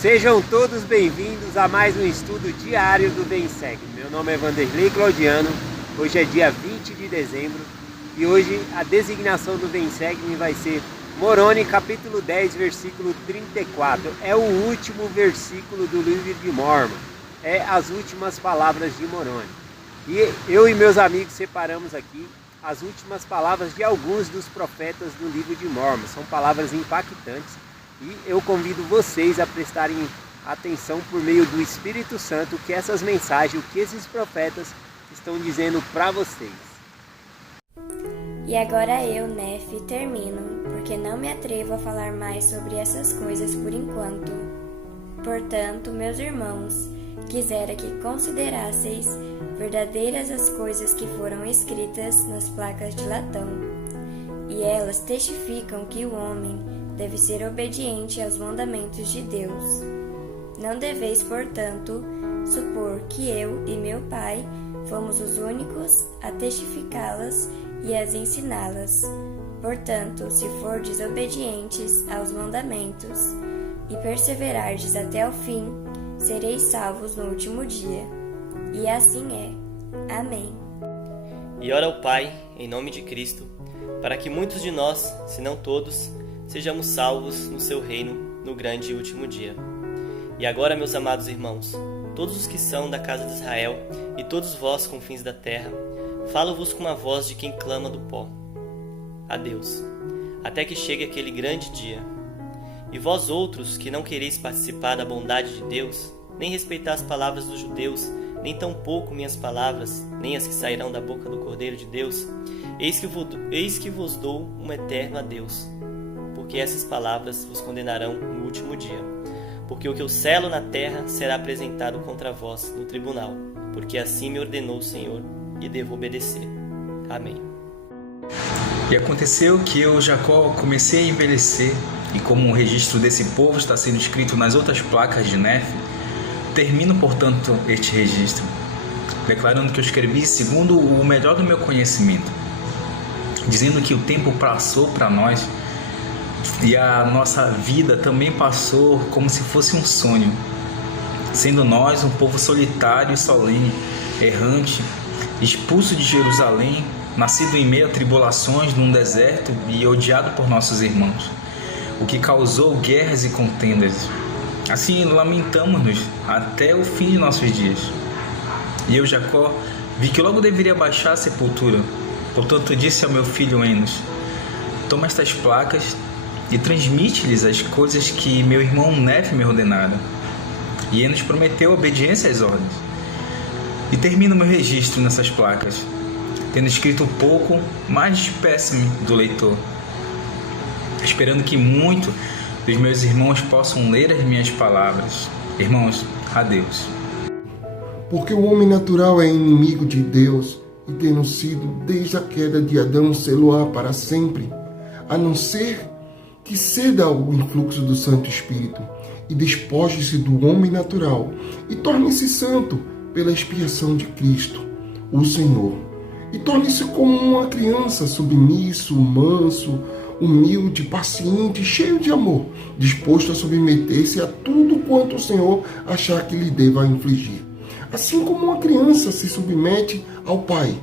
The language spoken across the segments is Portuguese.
Sejam todos bem-vindos a mais um estudo diário do Vensegue. Meu nome é Vanderlei Claudiano, hoje é dia 20 de dezembro e hoje a designação do Vensegue vai ser Moroni, capítulo 10, versículo 34. É o último versículo do livro de Mormon, é as últimas palavras de Moroni. E eu e meus amigos separamos aqui as últimas palavras de alguns dos profetas do livro de Mormon. São palavras impactantes e eu convido vocês a prestarem atenção por meio do Espírito Santo que essas mensagens, o que esses profetas estão dizendo para vocês. E agora eu, Nef, termino, porque não me atrevo a falar mais sobre essas coisas por enquanto. Portanto, meus irmãos, quisera que considerasseis verdadeiras as coisas que foram escritas nas placas de latão, e elas testificam que o homem deve ser obediente aos mandamentos de Deus. Não deveis, portanto, supor que eu e meu pai fomos os únicos a testificá-las e as ensiná-las. Portanto, se fordes obedientes aos mandamentos e perseverardes até o fim, sereis salvos no último dia. E assim é. Amém. E ora ao Pai, em nome de Cristo, para que muitos de nós, se não todos, sejamos salvos no seu reino no grande e último dia. E agora, meus amados irmãos, todos os que são da casa de Israel e todos vós confins da terra, falo-vos com a voz de quem clama do pó. A Deus, até que chegue aquele grande dia. E vós outros que não quereis participar da bondade de Deus, nem respeitar as palavras dos judeus, nem tampouco minhas palavras, nem as que sairão da boca do Cordeiro de Deus, eis que vos dou um eterno adeus, porque essas palavras vos condenarão no último dia. Porque o que eu selo na terra será apresentado contra vós no tribunal, porque assim me ordenou o Senhor, e devo obedecer. Amém. E aconteceu que eu, Jacó, comecei a envelhecer, e como o registro desse povo está sendo escrito nas outras placas de Nef, termino, portanto, este registro, declarando que eu escrevi segundo o melhor do meu conhecimento, dizendo que o tempo passou para nós e a nossa vida também passou como se fosse um sonho, sendo nós um povo solitário e solene, errante, expulso de Jerusalém, nascido em meio a tribulações num deserto e odiado por nossos irmãos, o que causou guerras e contendas. Assim lamentamos-nos até o fim de nossos dias. E eu, Jacó, vi que logo deveria baixar a sepultura. Portanto, disse ao meu filho Enos: toma estas placas e transmite-lhes as coisas que meu irmão Nef me ordenara. E Enos prometeu obediência às ordens. E termino meu registro nessas placas, tendo escrito pouco, mas despeço-me do leitor, esperando que muito dos meus irmãos possam ler as minhas palavras. Irmãos, adeus. Porque o homem natural é inimigo de Deus, e tendo sido desde a queda de Adão, sê-lo-á para sempre, a não ser que ceda ao influxo do Santo Espírito, e despoje-se do homem natural, e torne-se santo pela expiação de Cristo, o Senhor, e torne-se como uma criança, submisso, manso, humilde, paciente, cheio de amor, disposto a submeter-se a tudo quanto o Senhor achar que lhe deva infligir. Assim como uma criança se submete ao pai.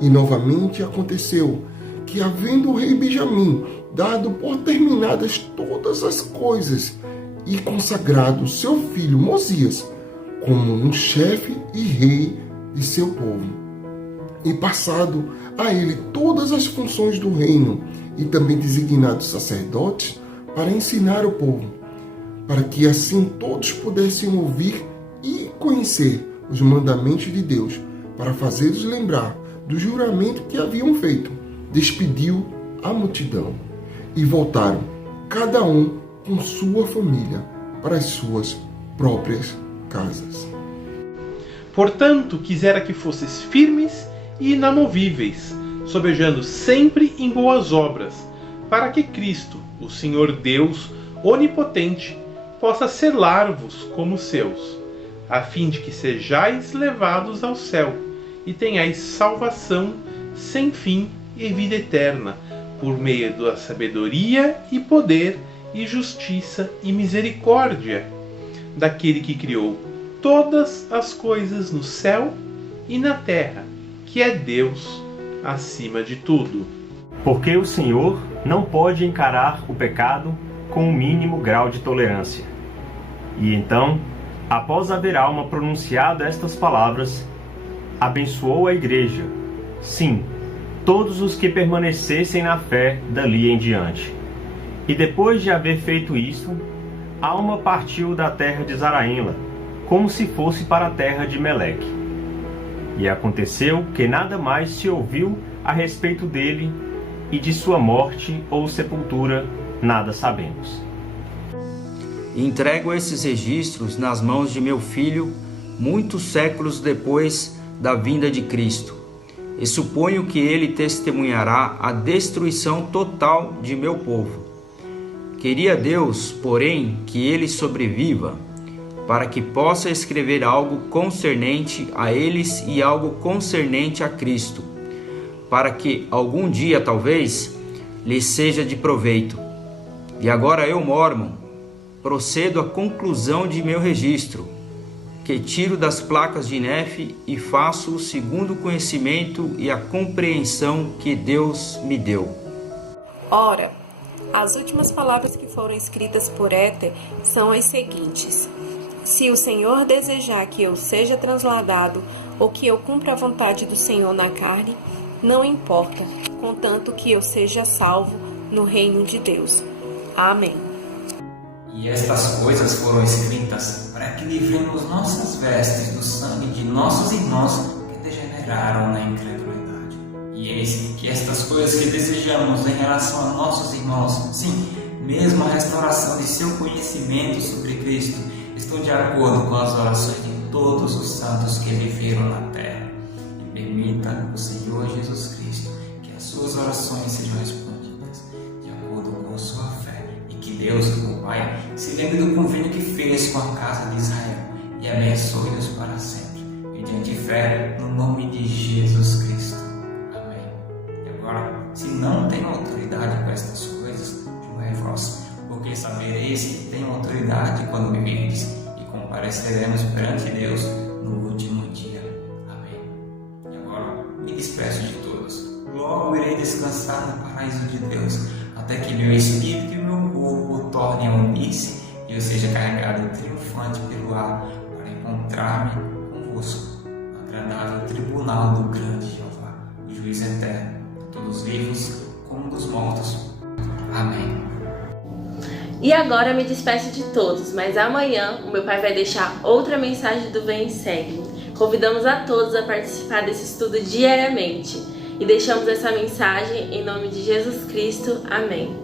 E novamente aconteceu que, havendo o rei Benjamim dado por terminadas todas as coisas e consagrado seu filho Mosias como um chefe e rei de seu povo, e passado a ele todas as funções do reino, e também designado sacerdotes para ensinar o povo, para que assim todos pudessem ouvir e conhecer os mandamentos de Deus, para fazê-los lembrar do juramento que haviam feito. Despediu a multidão e voltaram, cada um com sua família, para as suas próprias casas. Portanto, quisera que fosseis firmes e inamovíveis, sobejando sempre em boas obras, para que Cristo, o Senhor Deus onipotente, possa selar-vos como seus, a fim de que sejais levados ao céu e tenhais salvação sem fim e vida eterna, por meio da sabedoria e poder e justiça e misericórdia, daquele que criou todas as coisas no céu e na terra, que é Deus acima de tudo. Porque o Senhor não pode encarar o pecado com o mínimo grau de tolerância. E então, após haver Alma pronunciado estas palavras, abençoou a igreja, sim, todos os que permanecessem na fé dali em diante. E depois de haver feito isso, Alma partiu da terra de Zaraínla, como se fosse para a terra de Meleque. E aconteceu que nada mais se ouviu a respeito dele, e de sua morte ou sepultura nada sabemos. Entrego esses registros nas mãos de meu filho, muitos séculos depois da vinda de Cristo, e suponho que ele testemunhará a destruição total de meu povo. Queria Deus, porém, que ele sobreviva, para que possa escrever algo concernente a eles e algo concernente a Cristo, para que algum dia, talvez, lhes seja de proveito. E agora eu, Mórmon, procedo à conclusão de meu registro, que tiro das placas de Nefe e faço segundo o conhecimento e a compreensão que Deus me deu. Ora, as últimas palavras que foram escritas por Éter são as seguintes: se o Senhor desejar que eu seja transladado ou que eu cumpra a vontade do Senhor na carne, não importa, contanto que eu seja salvo no reino de Deus. Amém. E estas coisas foram escritas para que livremos nossas vestes do sangue de nossos irmãos que degeneraram na incredulidade. E eis que estas coisas que desejamos em relação a nossos irmãos, sim, mesmo a restauração de seu conhecimento sobre Cristo, estão de acordo com as orações de todos os santos que viveram na terra. E permita o Senhor Jesus Cristo que as suas orações sejam respondidas de acordo com sua fé, e que Deus, o Pai, se lembre do convênio que fez com a casa de Israel e abençoe-os para sempre, mediante fé no nome de Jesus Cristo. Amém. E agora, se não tem autoridade com estas coisas, julgai-vos, porque sabereis que tenho autoridade quando me virdes, e compareceremos perante Deus no último dia. Amém. E agora, me despeço de todos. Logo irei descansar no paraíso de Deus, até que meu espírito e meu corpo tornem a unir-se e eu seja carregado triunfante pelo ar para encontrar-me convosco no agradável tribunal do grande Jeová, o juiz eterno, de todos vivos como dos mortos. Amém. E agora me despeço de todos, mas amanhã o meu pai vai deixar outra mensagem do Vem e Segue-me. Convidamos a todos a participar desse estudo diariamente. E deixamos essa mensagem em nome de Jesus Cristo. Amém.